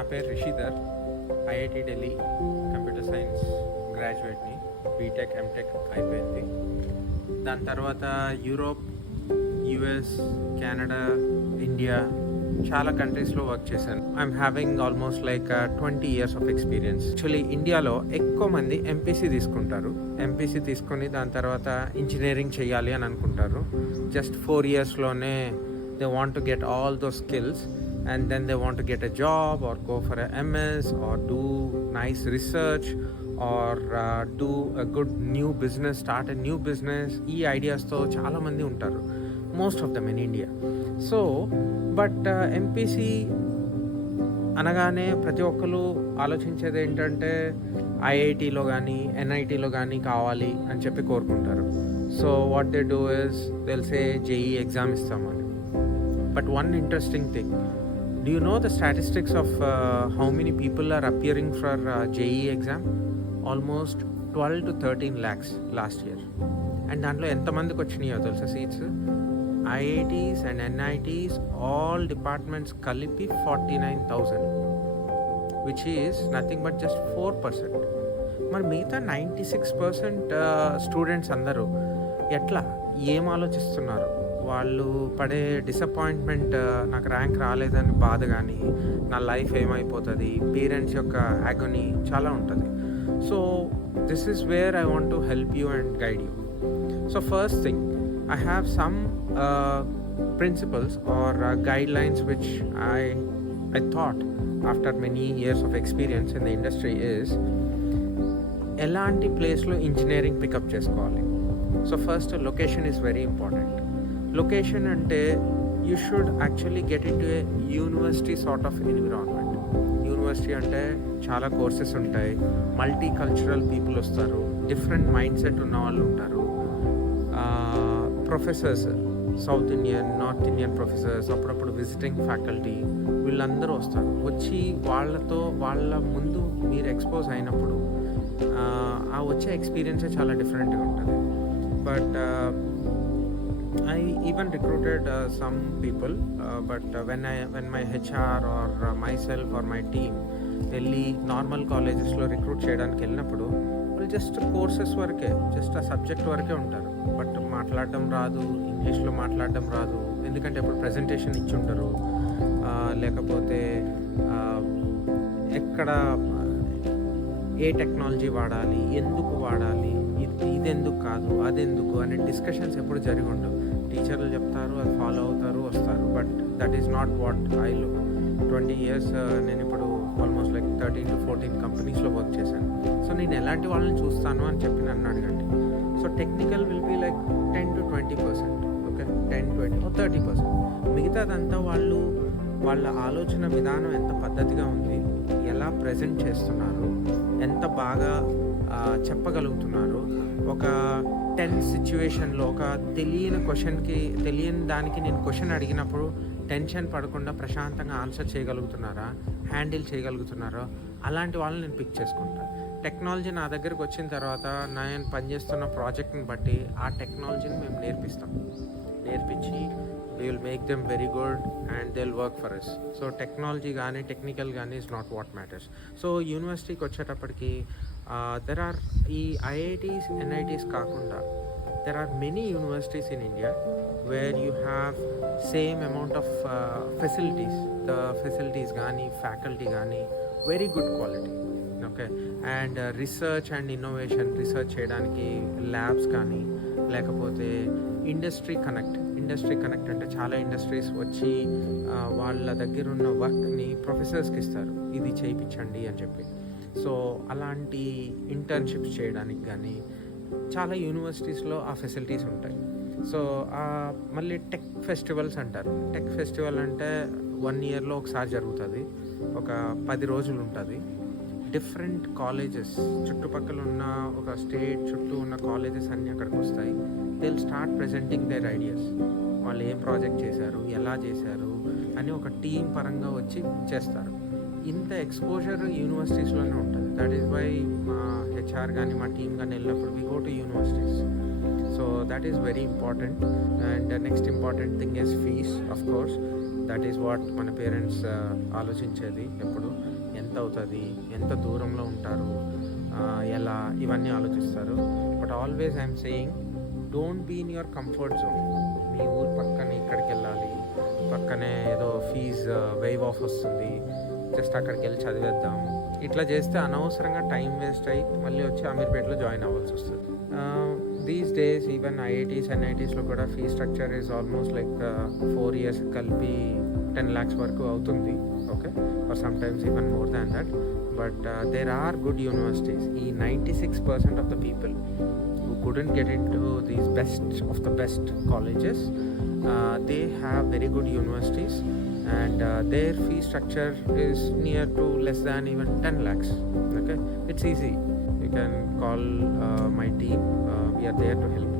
నా పేరు Rishidhar, IIT Delhi computer science గ్రాడ్యుయేట్ని. బీటెక్ ఎంటెక్ అయిపోయింది. దాని తర్వాత యూరోప్, యుఎస్, కెనడా, ఇండియా చాలా కంట్రీస్లో వర్క్ చేశాను. I'm having almost like 20 years of experience. Actually ఇండియాలో ఎక్కువ మంది ఎంపీసీ తీసుకుంటారు. ఎంపీసీ తీసుకొని దాని తర్వాత ఇంజనీరింగ్ చేయాలి అని అనుకుంటారు. జస్ట్ 4 yearsలోనే they want to get all those skills and then they want to get a job or go for a MS or do nice research or do a good new business, start a new business. ఈ ఐడియాస్తో చాలామంది ఉంటారు, most of them in India. So but MPC అనగానే ప్రతి ఒక్కరు ఆలోచించేది ఏంటంటే ఐఐటీలో కానీ ఎన్ఐటీలో కానీ కావాలి అని చెప్పి కోరుకుంటారు. So what they do is దిల్ సే జేఈ ఎగ్జామ్ ఇస్తామని. But one interesting thing, do you know the statistics of how many people are appearing for JEE exam? Almost 12 to 13 lakhs last year. And దాంట్లో ఎంతమందికి వచ్చినాయో తెలుసా seats? IITs and NITs all departments కలిపి 49,000, which is nothing but just 4%. మరి మిగతా 96% students అందరూ ఎట్లా, ఏం ఆలోచిస్తున్నారు? వాళ్ళు పడే డిసప్పాయింట్మెంట్, నాకు ర్యాంక్ రాలేదని బాధ, కానీ నా లైఫ్ ఏమైపోతుంది, పేరెంట్స్ యొక్క యాగోనీ చాలా ఉంటుంది. So this is where I want to help you and guide you. So first thing, I have some principles or guidelines which I thought after many years of experience in the industry is ఎలాంటి ప్లేస్లో engineering pickup చేసుకోవాలి. So first, location is very important. Location అంటే you should actually get in to a university sort of environment. University అంటే చాలా courses ఉంటాయి, multi cultural people వస్తారు, different mind set ఉన్న వాళ్ళు ఉంటారు, professors, south Indian, north Indian professors, అప్పుడప్పుడు visiting faculty, వీళ్ళందరూ వస్తారు. వచ్చి వాళ్ళ ముందు మీరు ఎక్స్పోజ్ అయినప్పుడు ఆ వచ్చే ఎక్స్పీరియన్సే చాలా డిఫరెంట్గా ఉంటుంది. But I even recruited some people, but when my HR or myself or my team వెళ్ళి నార్మల్ కాలేజెస్లో రిక్రూట్ చేయడానికి వెళ్ళినప్పుడు వాళ్ళు జస్ట్ కోర్సెస్ వరకే, జస్ట్ ఆ సబ్జెక్ట్ వరకే ఉంటారు. బట్ మాట్లాడడం రాదు, ఇంగ్లీష్లో మాట్లాడడం రాదు, ఎందుకంటే ఇప్పుడు ప్రజెంటేషన్ ఇచ్చి ఉంటారు, లేకపోతే ఎక్కడ ఏ టెక్నాలజీ వాడాలి, ఎందుకు వాడాలి, ఇదెందుకు కాదు, అదెందుకు అనే డిస్కషన్స్ ఎప్పుడు జరిగి ఉండవు. టీచర్లు చెప్తారు, అది ఫాలో అవుతారు, వస్తారు. But that is not what I look. 20 years నేను ఇప్పుడు ఆల్మోస్ట్ లైక్ 13 to 14 కంపెనీస్లో వర్క్ చేశాను. సో నేను ఎలాంటి వాళ్ళని చూస్తాను అని చెప్పి నన్ను అడగండి. So technical will be like 10 to 20%, okay, 10, 20 or 30%. మిగతాదంతా వాళ్ళ ఆలోచన విధానం ఎంత పద్ధతిగా ఉంది, ఎలా ప్రజెంట్ చేస్తున్నారు, ఎంత బాగా చెప్పగలుగుతున్నారు, ఒక 10 సిచ్యువేషన్లో ఒక తెలియని దానికి నేను క్వశ్చన్ అడిగినప్పుడు టెన్షన్ పడకుండా ప్రశాంతంగా ఆన్సర్ చేయగలుగుతున్నారా, హ్యాండిల్ చేయగలుగుతున్నారో, అలాంటి వాళ్ళని నేను పిక్ చేసుకుంటాను. టెక్నాలజీ నా దగ్గరకు వచ్చిన తర్వాత నేను పనిచేస్తున్న ప్రాజెక్ట్ని బట్టి ఆ టెక్నాలజీని మేము నేర్పించి we will make them very good and they'll work for us. So technology కానీ టెక్నికల్ కానీ is not what matters. So యూనివర్సిటీకి వచ్చేటప్పటికి there are ఈ IITs, NITs కాకుండా there are many universities in India where you have same amount of facilities. The facilities కానీ faculty కానీ very good quality, okay, and research and innovation, research చేయడానికి labs కానీ, లేకపోతే industry connect అంటే చాలా industries వచ్చి వాళ్ళ దగ్గర ఉన్న వర్క్ని ప్రొఫెసర్స్కి ఇస్తారు, ఇది చేయించండి అని చెప్పి. సో అలాంటి ఇంటర్న్షిప్స్ చేయడానికి కానీ చాలా యూనివర్సిటీస్లో ఆ ఫెసిలిటీస్ ఉంటాయి. సో మళ్ళీ టెక్ ఫెస్టివల్స్ అంటారు. టెక్ ఫెస్టివల్ అంటే 1 yearలో ఒకసారి జరుగుతుంది, ఒక 10 రోజులు ఉంటుంది. డిఫరెంట్ కాలేజెస్, చుట్టుపక్కల ఉన్న ఒక స్టేట్ చుట్టూ ఉన్న కాలేజెస్ అన్నీ అక్కడికి వస్తాయి. They will start presenting their ideas. వాళ్ళు ఏం ప్రాజెక్ట్ చేశారు, ఎలా చేశారు అని ఒక టీం పరంగా వచ్చి చేస్తారు. ఇంత ఎక్స్పోజర్ యూనివర్సిటీస్లోనే ఉంటుంది. దట్ ఈస్ వై మా హెచ్ఆర్ కానీ మా టీం కానీ వెళ్ళినప్పుడు we go to universities. So that is very important. And next important thing is fees, of course. That is what మన పేరెంట్స్ ఆలోచించేది ఎప్పుడు. ఎంత అవుతుంది, ఎంత దూరంలో ఉంటారు, ఎలా, ఇవన్నీ ఆలోచిస్తారు. But always I'm saying, don't be in your comfort zone. మీ ఊరు పక్కనే ఇక్కడికి వెళ్ళాలి, పక్కనే ఏదో ఫీజు వేవ్ ఆఫ్ వస్తుంది, జస్ట్ అక్కడికి వెళ్ళి చదివేద్దాం, ఇట్లా చేస్తే అనవసరంగా టైం వేస్ట్ అయ్యి మళ్ళీ వచ్చి అమీర్పేటలో జాయిన్ అవ్వాల్సి వస్తుంది. దీస్ డేస్ ఈవెన్ ఐఐటీస్ ఎన్ఐటీస్లో కూడా fee structure is almost like 4 years కలిపి 10 lakhs వరకు అవుతుంది. Okay, are sometimes even more than that. But there are good universities. ఈ 96% of the people who couldn't get into these best of the best colleges, they have very good universities, and their fee structure is near to less than even 10 lakhs. Okay, it's easy. You can call my team. We are there to help you.